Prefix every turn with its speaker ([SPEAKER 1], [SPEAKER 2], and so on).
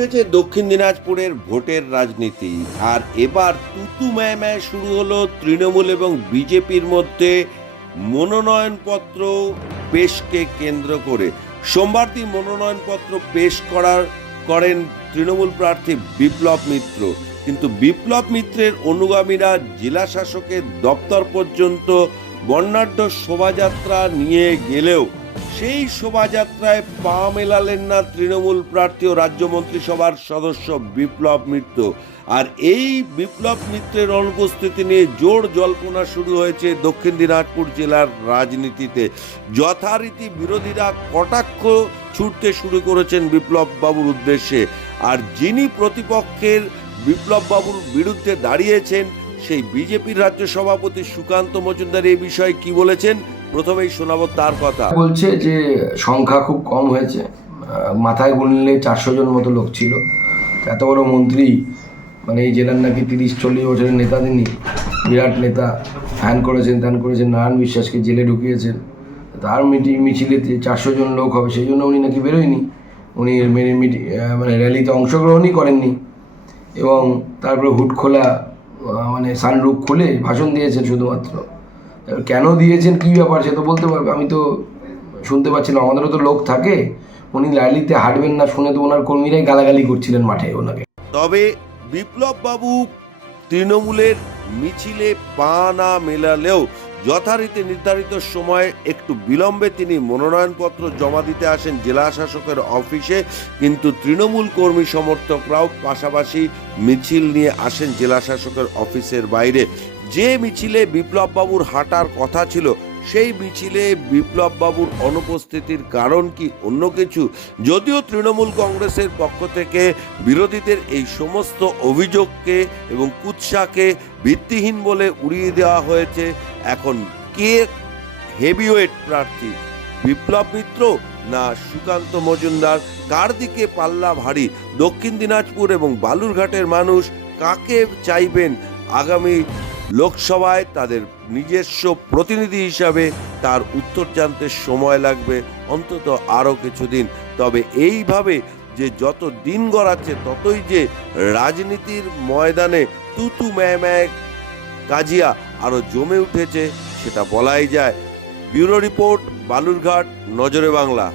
[SPEAKER 1] উঠেছে দক্ষিণ দিনাজপুরের ভোটের রাজনীতি। আর এবার তুতু ম্যায় শুরু হলো তৃণমূল এবং বিজেপির মধ্যে মনোনয়নপত্র পেশকে কেন্দ্র করে। সোমবার দিন মনোনয়নপত্র পেশ করার করেন তৃণমূল প্রার্থী বিপ্লব মিত্র। কিন্তু বিপ্লব মিত্রের অনুগামীরা জেলা শাসকের দপ্তর পর্যন্ত বর্ণাঢ্য শোভাযাত্রা নিয়ে গেলেও সেই শোভাযাত্রায় পা মেলালেন না তৃণমূল প্রার্থী ও রাজ্য মন্ত্রিসভার সদস্য বিপ্লব মিত্র। আর এই বিপ্লব মিত্রের অনুপস্থিতি নিয়ে জোর জল্পনা শুরু হয়েছে দক্ষিণ দিনাজপুর জেলার রাজনীতিতে। যথারীতি বিরোধীরা কটাক্ষ ছুটতে শুরু করেছেন বিপ্লব বাবুর উদ্দেশ্যে। আর যিনি প্রতিপক্ষের বিপ্লব বাবুর বিরুদ্ধে দাঁড়িয়েছেন সেই বিজেপির রাজ্য সভাপতি সুকান্ত মজুমদার এই বিষয়ে কি বলেছেন? প্রথমেই শোনাবো তার কথা।
[SPEAKER 2] বলছে যে সংখ্যা খুব কম হয়েছে। মাথায় গুনলে চারশো জন মতো লোক ছিল। এত বড় মন্ত্রী মানে এই জেলার নাকি তিরিশ চল্লিশ বছরের নেতা তিনি। বিরাট নেতা, ফ্যান করেছেন, ত্যান করেছেন, নারায়ণ বিশ্বাসকে জেলে ঢুকিয়েছেন। তার মিটি, মিছিলে চারশো জন লোক হবে, সেই জন্য উনি নাকি বেরোয়নি। উনি মিটি মানে র্যালিতে অংশগ্রহণই করেননি। এবং তারপরে হুট খোলা মানে সানরুফ খুলে ভাষণ দিয়েছেন শুধুমাত্র। কেন দিয়েছেন কী ব্যাপার সে তো বলতে পারবে। আমি তো শুনতে পাচ্ছিলাম আমাদেরও তো লোক থাকে। উনি র্যালিতে হাঁটবেন না শুনে তো ওনার কর্মীরাই গালাগালি করছিলেন মাঠে ওনাকে।
[SPEAKER 1] তবে বিপ্লব বাবু তৃণমূলের মিছিলে পা না মেলালেও যথারীতি নির্ধারিত সময়ে একটু বিলম্বে তিনি মনোনয়নপত্র জমা দিতে আসেন জেলা শাসকের অফিসে, কিন্তু তৃণমূল কর্মী সমর্থকরাও পাশাপাশি মিছিল নিয়ে আসেন জেলা শাসকের অফিসের বাইরে। যে মিছিলে বিপ্লব বাবুর হাঁটার কথা ছিল, সেই মিছিলে বিপ্লব বাবুর অনুপস্থিতির কারণ কি অন্য কিছু? যদিও তৃণমূল কংগ্রেসের পক্ষ থেকে বিরোধীদের এই সমস্ত অভিযোগকে এবং কুৎসাকে ভিত্তিহীন বলে উড়িয়ে দেওয়া হয়েছে এখন কে হেভিওয়েট প্রার্থী? বিপ্লব মিত্র না সুকান্ত মজুমদার? কার দিকে পাল্লা ভারী? দক্ষিণ দিনাজপুর এবং বালুরঘাটের মানুষ কাকে চাইবেন? আগামী লোকসভায় তাদের নিজস্ব প্রতিনিধি হিসাবে তার উত্তর জানতে সময় লাগবে, অন্তত আরও কিছুদিন। তবে এইভাবে যে যত দিন গড়াচ্ছে, ততই যে রাজনীতির ময়দানে তুতু ম্যায় ম্যায় কাজিয়া আরও জমে উঠেছে সেটা বলাই যায়। ব্যুরো রিপোর্ট বালুরঘাট নজরে বাংলা।